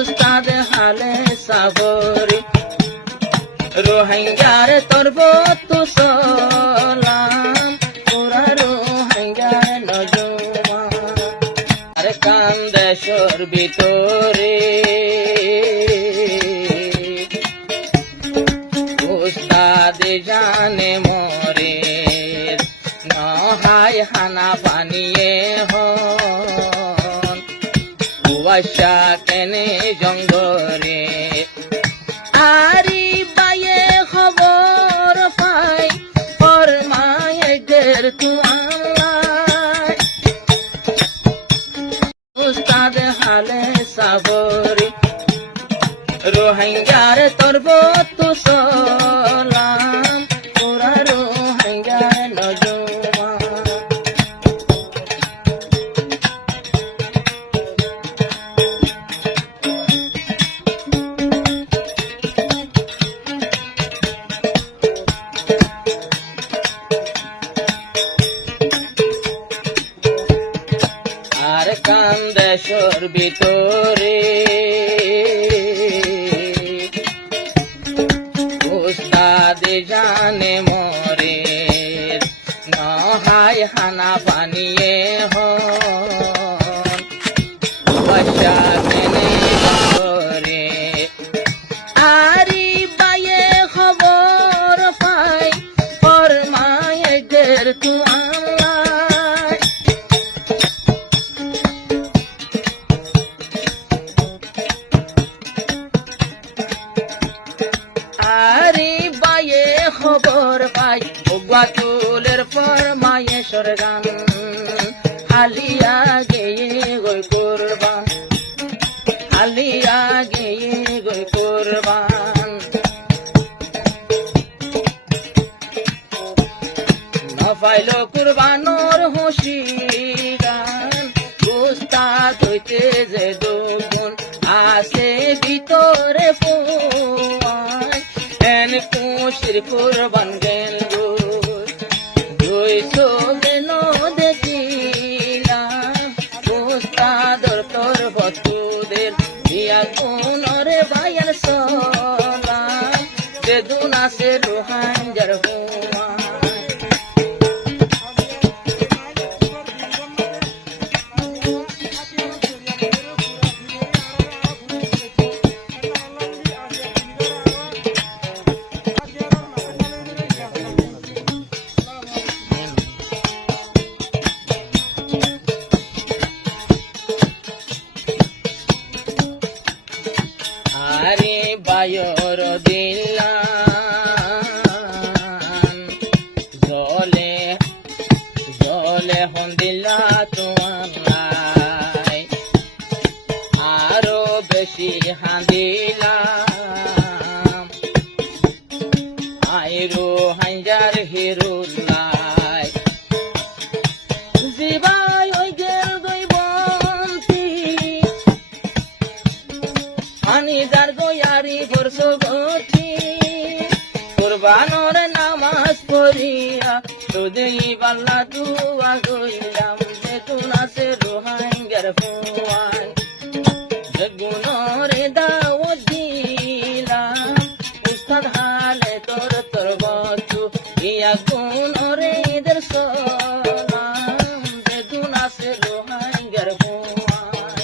উস্তাদ হালে সাবরি রোহিঙ্গার তরবত সালাম পুরা রোহিঙ্গার নজওয়ান আর কান্দেশর ভিতরে উস্তাদ জানে মরে নহায় হানা পানিয়ে হন কুয়াশা কেনে জঙ্গরে আরি বায়ে খবর পাই ফরমায়ে দের তু আল্লাহ উস্তাদ হালে সাবরি রোহিঙ্গার তরবত সালাম পুরা রোহিঙ্গার নজওয়ান আর কান্দেশর ভিতরে উস্তাদ জানে মরে নহায় হানা পানিয়ে হন কুয়াশা কেনে জঙ্গরে আরি বায়ে খবর পাই ফরমায়ে দের তু আল্লাহ আরে বায়ে খবর পাই বাতুলের ফরমায়ে সরগান হালিয়া গেয়ে গই কুরবান হালিয়া গেয়ে গই কুরবান নফাইল কুরবানোর হুশি গান উস্তাদ হইতে যে দুগুণ আসে ভিতরে পোয়ায় এন কুশির কুরবান গেল দুই চোখে ন দেখিলাম উস্তাদর তোর বতুদের দিয়া গুণরে বায়ার সলাম যে দুন আসে রোহাঙ্গার হুয়া আরে বায়র দিলাম জলে জলে হন্দিলা তোমার আরো বেশি হাঁদিলাম আইরো হাঞ্জার হিরুল্লাই জীবাই ওই গেল দৈবন্তী আনি যার গয়ারি বর্ষ গতি কুরবানোর নামাজ পড়িয়া তোদেই বাল্লা দুয়া গইলাম যে তুনাসে রোহাঙ্গার ফুয়ান গুণরে দাও দিলাম উস্তাদ হালে তোর তোর বতু ইয়া গুণরে দের সালাম যে তুনাসে রোহাঙ্গার ফুয়ান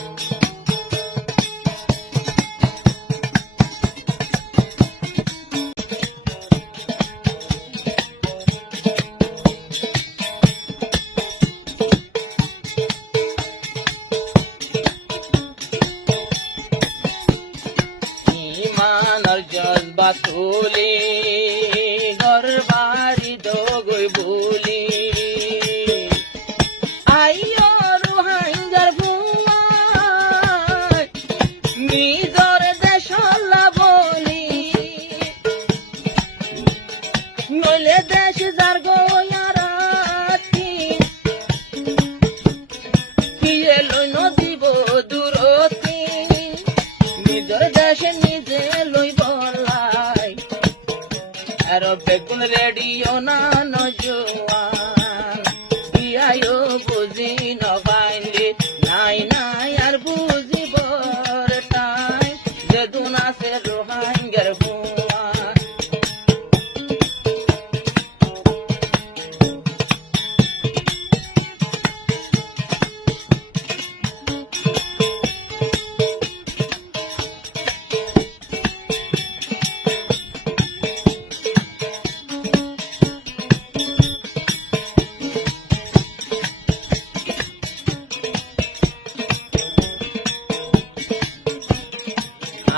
ইমানের জজবা তুলি গরবারি দগই বলি আইয়ো রোহাঙ্গার ভুয়ায় নিজর দেশলা বলি নইলে দেশ যার গয়ারাতি কিয়ে লই নদীব দূরতি নিজর দেশে নিজে লই বলাই আর বেগুন রেডিও না নজওয়ান বিয়ায়ো বুঝি নবাইলি নাই নাই আর বুঝিবর টাইম বেদুন আছে রোহাঙ্গের হুয়া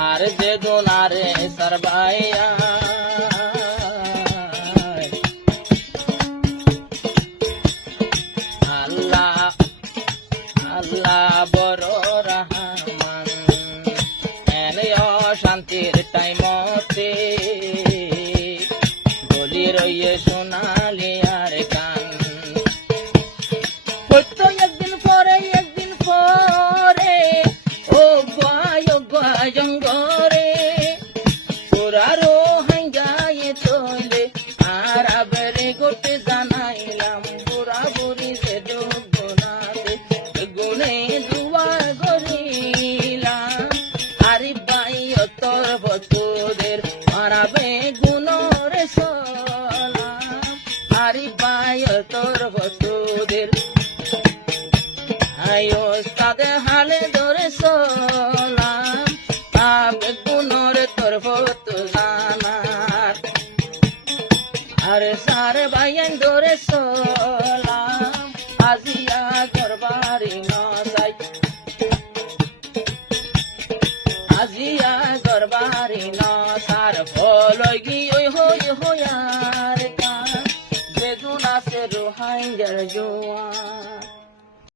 আর বেদুন আরে সরবাইয়া আল্লাহ আল্লাহ বড় রহমান এনে অশান্তির টাইমতে বলি রইয়ে সোনালি আর কান হয়তো একদিন পরে ও গায় জঙ্গ